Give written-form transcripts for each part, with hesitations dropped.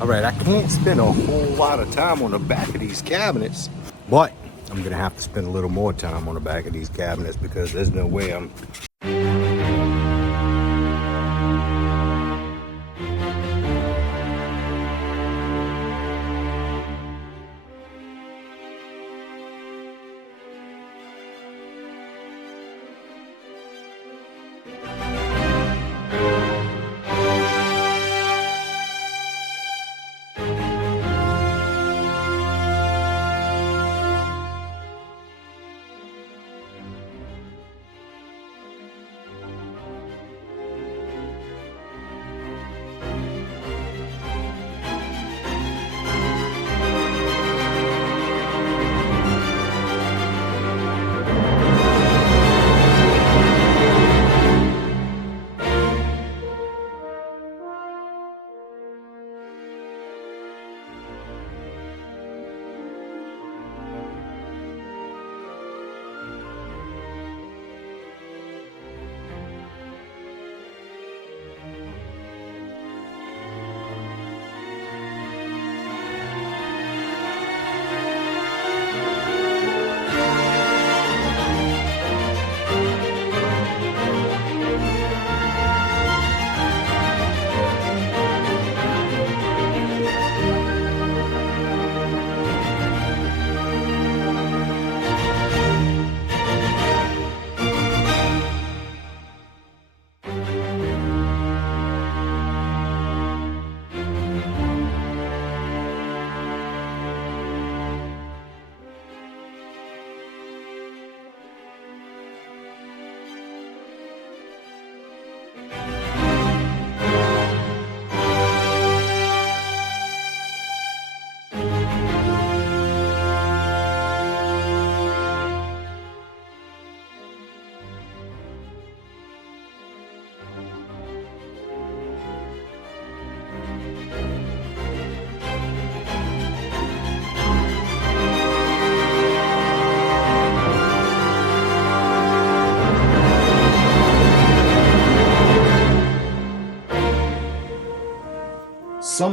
All right, I can't spend a whole lot of time on the back of these cabinets, but I'm gonna have to spend a little more time on the back of these cabinets because there's no way I'm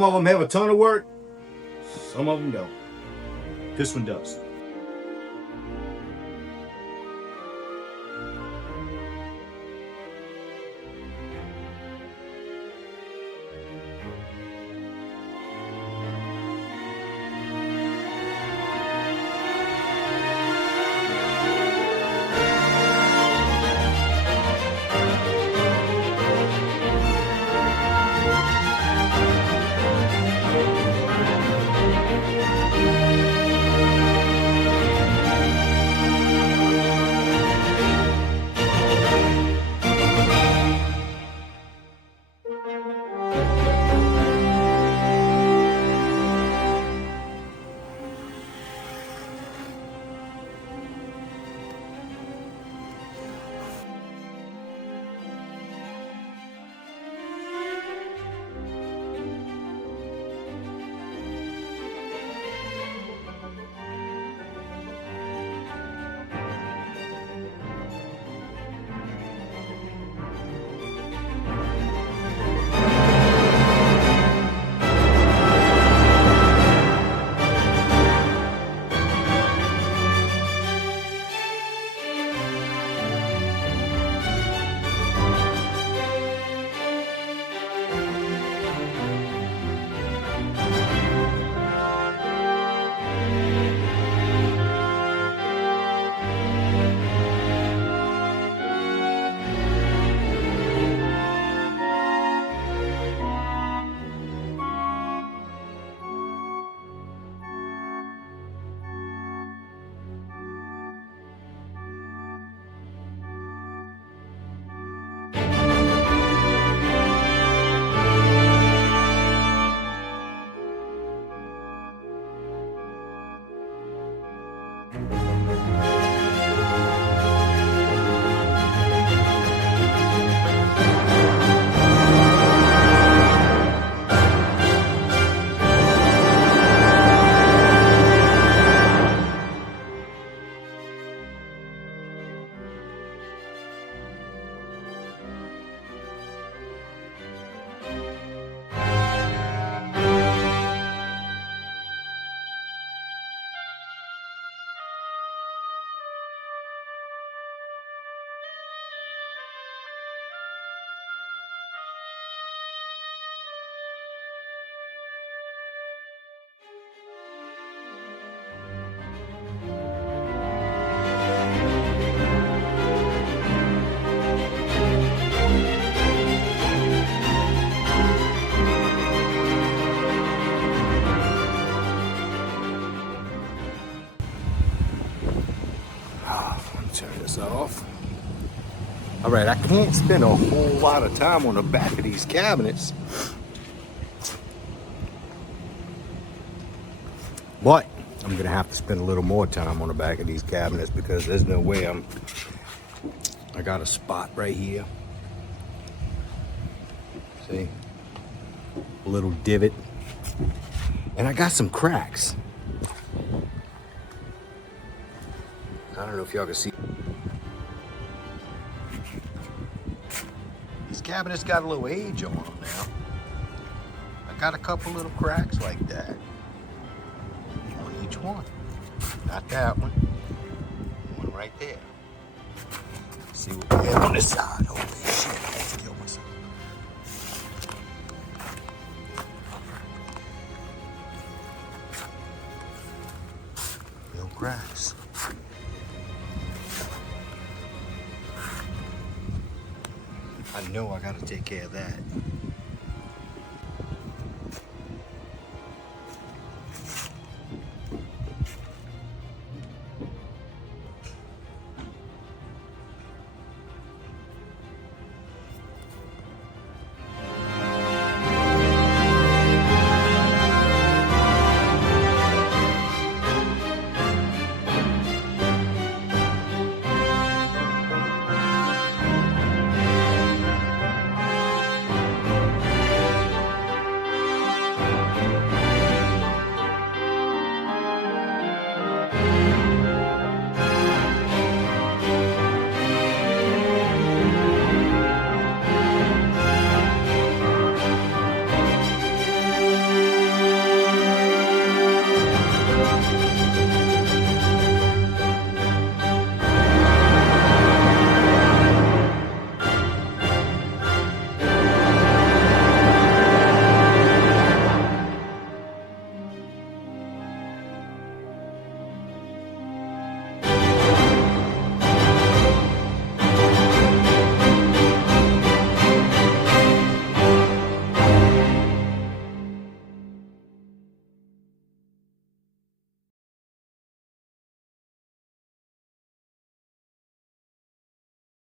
some of them have a ton of work, some of them don't. This one does. this off. All right, I can't spend a whole lot of time on the back of these cabinets, but I'm gonna have to spend a little more time on the back of these cabinets because there's no way I got a spot right here. See? A little divot. And I got some cracks. I don't know if y'all can see. These cabinets got a little age on them now. I got a couple little cracks like that on each one. Not that one. One right there. Let's see what we have on this side. Holy shit, let's kill myself. No cracks. I know I gotta take care of that.